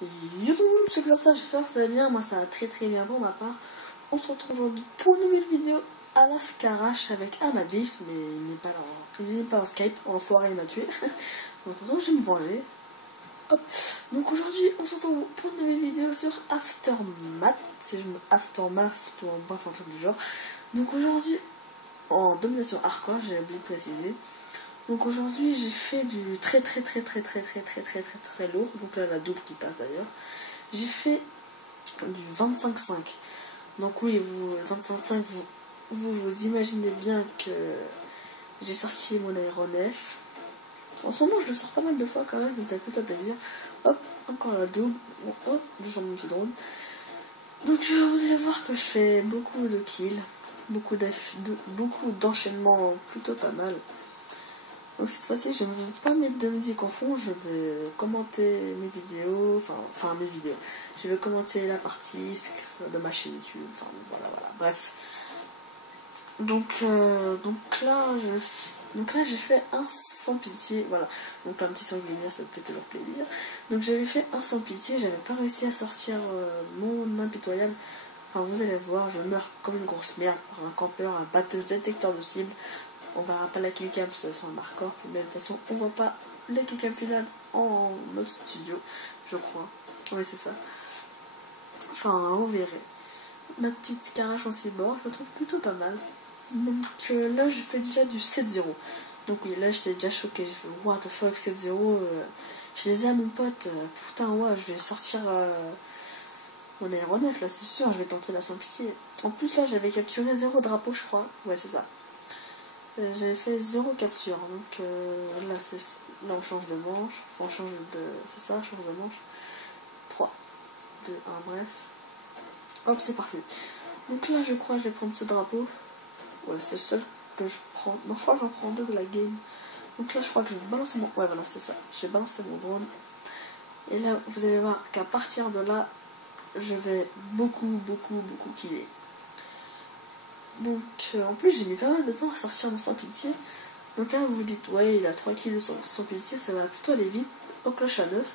YouTube, c'est que ça, j'espère que ça va bien. Moi, ça va très très bien pour ma part. On se retrouve aujourd'hui pour une nouvelle vidéo à la Scarache avec Amadif, mais il n'est pas en Skype. L'enfoiré, il m'a tué. Donc, de toute façon, je vais me venger. Hop. Donc, aujourd'hui, on se retrouve pour une nouvelle vidéo sur Aftermath. Aftermath, ou bref, un truc du genre. Donc, aujourd'hui, en domination hardcore, j'ai oublié de préciser. Donc aujourd'hui j'ai fait du très lourd. Donc là la double qui passe d'ailleurs. J'ai fait du 25-5. Donc oui, vous 25-5, vous imaginez bien que j'ai sorti mon aéronef. En ce moment je le sors pas mal de fois quand même, ça me fait plutôt plaisir. Hop, encore la double. Hop, je sors mon petit drone. Donc vous allez voir que je fais beaucoup de kills. Beaucoup d'enchaînements plutôt pas mal. Donc cette fois-ci, je ne vais pas mettre de musique en fond, je vais commenter mes vidéos, enfin mes vidéos. Je vais commenter la partie de ma chaîne YouTube, enfin voilà, bref. Donc là, j'ai fait un sans pitié, voilà. Donc un petit sanguinaire, ça me fait toujours plaisir. Donc j'avais fait un sans pitié, j'avais pas réussi à sortir mon impitoyable. Enfin vous allez voir, je meurs comme une grosse merde par un campeur, un batteuse détecteur de cible. On verra pas la killcam sans le marqueur, de même façon on voit pas la killcam finale en mode studio, je crois. Oui c'est ça. Enfin vous verrez. Ma petite carache en cyborg, je la trouve plutôt pas mal. Donc là je fais déjà du 7-0. Donc oui là j'étais déjà choquée, j'ai fait what the fuck 7-0. Je disais à mon pote, putain ouais je vais sortir mon aéronef là c'est sûr, je vais tenter la sans pitié. En plus là j'avais capturé 0 drapeau je crois, ouais c'est ça. J'avais fait 0 capture, donc là on change de manche, enfin on change de, c'est ça, change de manche, 3, 2, 1, bref, hop c'est parti. Donc là je crois que je vais prendre ce drapeau, ouais c'est le seul que je prends, non je crois que j'en prends 2 de la game. Donc là je crois que je vais balancer mon, ouais voilà c'est ça, je vais balancer mon drone, et là vous allez voir qu'à partir de là, je vais beaucoup killer. Donc en plus j'ai mis pas mal de temps à sortir mon sans pitié. Donc là vous vous dites ouais il a 3 kills sans pitié, ça va plutôt aller vite, au cloche à 9.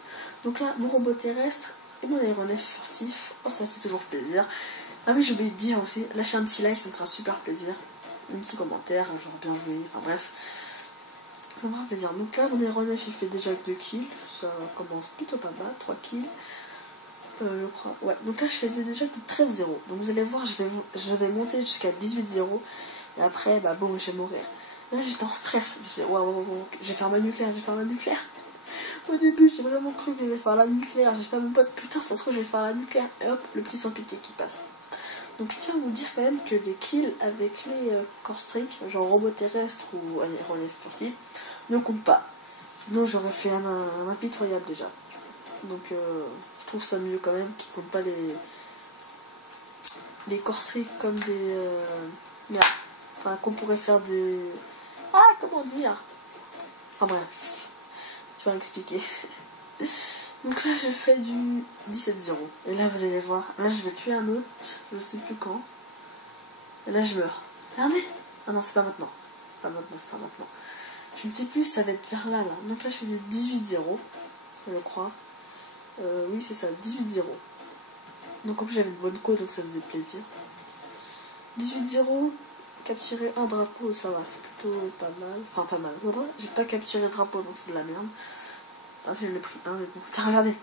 Donc là mon robot terrestre et mon aéronef furtif, oh ça fait toujours plaisir. Ah oui j'ai oublié de dire aussi, lâchez un petit like, ça me fera super plaisir. Un petit commentaire, genre bien joué, enfin bref. Ça me fera plaisir. Donc là mon aéronef il fait déjà 2 kills, ça commence plutôt pas mal, 3 kills. Je crois, ouais. Donc là je faisais déjà du 13-0. Donc vous allez voir, je vais monter jusqu'à 18-0. Et après, bah bon, je vais mourir. Là j'étais en stress. Je disais, ouais, je vais faire ma nucléaire, Au début, j'ai vraiment cru que j'allais faire la nucléaire. J'ai fait à mon pote, putain, ça se trouve, je vais faire la nucléaire. Et hop, le petit sans pitié qui passe. Donc je tiens à vous dire quand même que les kills avec les core streak, genre robot terrestre ou aéronef furtif, ne comptent pas. Sinon j'aurais fait un impitoyable déjà. Donc je trouve ça mieux quand même qu'ils comptent pas les core streak comme des merde. Enfin qu'on pourrait faire des, comment dire, enfin bref, je vais expliquer. Donc là j'ai fait du 17-0. Et là vous allez voir, là je vais tuer un autre, je sais plus quand. Et là je meurs. Regardez. Ah non c'est pas maintenant. C'est pas maintenant. Je ne sais plus, ça va être vers là. Donc là je fais du 18-0, je crois. Oui c'est ça, 18-0. Donc en plus j'avais une bonne co, donc ça faisait plaisir. 18-0, capturer un drapeau, ça va, c'est plutôt pas mal. Enfin pas mal. Voilà, j'ai pas capturé le drapeau, donc c'est de la merde. Ah si j'en ai pris un, mais bon. Tiens regardez,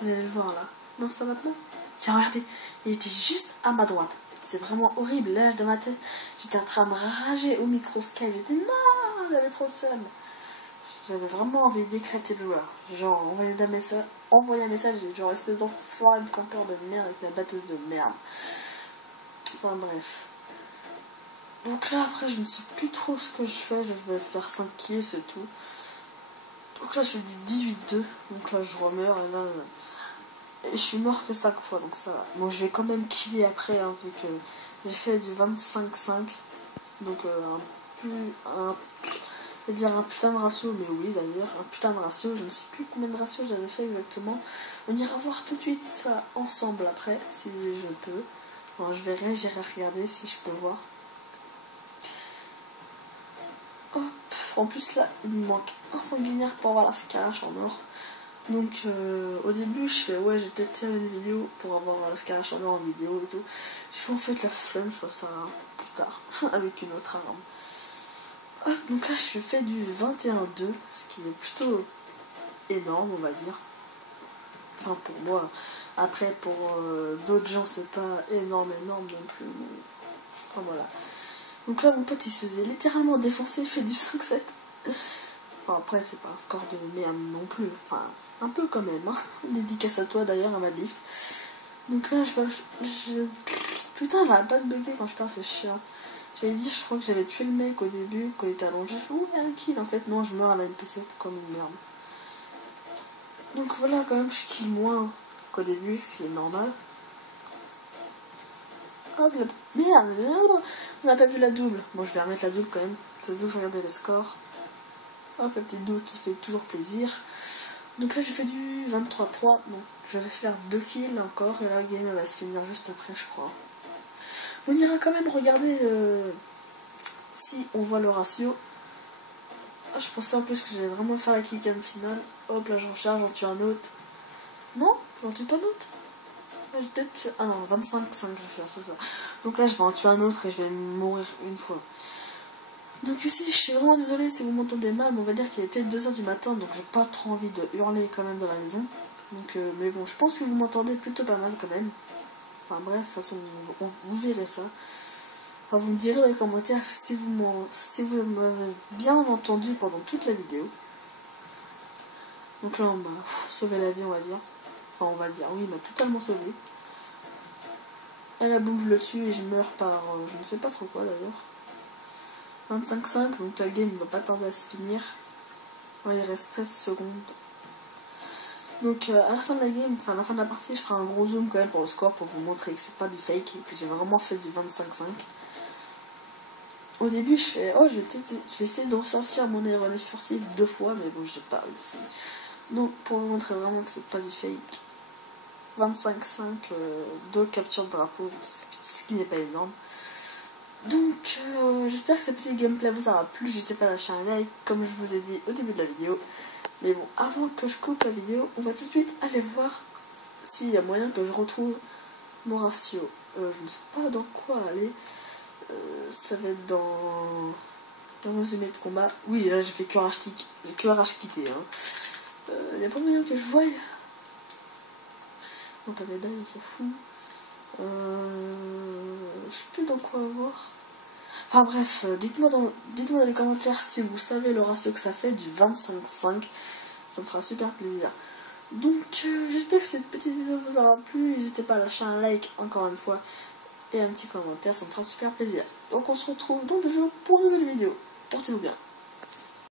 vous allez le voir là. Non c'est pas maintenant. Tiens regardez, il était juste à ma droite. C'est vraiment horrible, là dans ma tête, j'étais en train de rager au micro Skype. J'étais non, j'avais trop le seum. J'avais vraiment envie d'éclater le joueur. Genre envoyer un message, genre espèce d'enfoiré de campeur de merde avec la batteuse de merde. Enfin bref. Donc là après je ne sais plus trop ce que je fais. Je vais faire 5 kills c'est tout. Donc là je fais du 18-2. Donc là je remeurs et là et je suis mort que 5 fois donc ça va. Bon je vais quand même killer après hein, vu que j'ai fait du 25-5. Donc je vais dire un putain de ratio, mais oui d'ailleurs, un putain de ratio, je ne sais plus combien de ratios j'avais fait exactement. On ira voir tout de suite ça ensemble après, si je peux. Bon, je verrai, j'irai regarder si je peux voir. Hop, en plus là, il me manque un sanguinaire pour avoir la Scarache en or. Donc au début je fais ouais, j'ai peut-être tiré une vidéo pour avoir la Scar Acharner en vidéo et tout. J'ai fait en fait la flemme, je ferai ça plus tard avec une autre arme. Hop, donc là je fais du 21-2, ce qui est plutôt énorme on va dire. Enfin pour moi, après pour d'autres gens c'est pas énorme non plus, mais enfin voilà. Donc là mon pote il se faisait littéralement défoncer, il fait du 5-7. Enfin après c'est pas un score de merde non plus, enfin un peu quand même, hein. Dédicace à toi d'ailleurs à Madlift. Donc là putain j'arrête pas de bugger quand je parle, c'est chiant. J'allais dire je crois que j'avais tué le mec au début quand il était allongé, je fais ouh il y a un kill, en fait non je meurs à la MP7 comme une merde. Donc voilà quand même je kill moins qu'au début, ce qui est normal. Hop la merde, on n'a pas vu la double. Bon je vais remettre la double quand même, c'est d'où je regardais le score. Hop la petite double qui fait toujours plaisir. Donc là j'ai fait du 23-3, donc je vais faire 2 kills encore et la game elle va se finir juste après je crois. On ira quand même regarder si on voit le ratio. Ah, je pensais en plus que j'allais vraiment faire la kill cam finale. Hop là j'en charge, j'en tue un autre. Non, j'en tue pas d'autre. Ah non, 25-5 je vais faire, c'est ça. Donc là je vais en tuer un autre et je vais mourir une fois. Donc ici je suis vraiment désolée si vous m'entendez mal, mais on va dire qu'il est peut-être 2h du matin, donc j'ai pas trop envie de hurler quand même dans la maison. Donc mais bon, je pense que vous m'entendez plutôt pas mal quand même. Enfin bref, de toute façon vous verrez ça. Enfin, vous me direz dans les commentaires si vous m'avez bien entendu pendant toute la vidéo. Donc là on m'a sauvé la vie on va dire. Enfin on va dire, oui il m'a totalement sauvé. Et là boum je le tue et je meurs par je ne sais pas trop quoi d'ailleurs. 25-5, donc la game ne va pas tarder à se finir. Ouais, il reste 13 secondes. Donc à la fin de la game, enfin à la fin de la partie, je ferai un gros zoom quand même pour le score pour vous montrer que c'est pas du fake et que j'ai vraiment fait du 25-5. Au début, je fais oh, je vais essayer de ressortir mon aéronef furtif 2 fois, mais bon, j'ai pas réussi. Donc pour vous montrer vraiment que c'est pas du fake. 25-5, 2 captures de drapeau, ce qui n'est pas énorme. Donc j'espère que ce petit gameplay vous aura plu, n'hésitez pas à lâcher un like comme je vous ai dit au début de la vidéo. Mais bon, avant que je coupe la vidéo, on va tout de suite aller voir s'il y a moyen que je retrouve mon ratio. Je ne sais pas dans quoi aller. Ça va être dans le résumé de combat. Oui, là j'ai fait QRH quitté. Il n'y a pas moyen que je voie. Non, pas médaille, on s'en fout. Je sais plus dans quoi voir. Enfin bref, dites-moi dans les commentaires si vous savez le ratio que ça fait du 25-5. Ça me fera super plaisir. Donc j'espère que cette petite vidéo vous aura plu. N'hésitez pas à lâcher un like encore une fois et un petit commentaire, ça me fera super plaisir. Donc on se retrouve dans 2 jours pour une nouvelle vidéo. Portez-vous bien.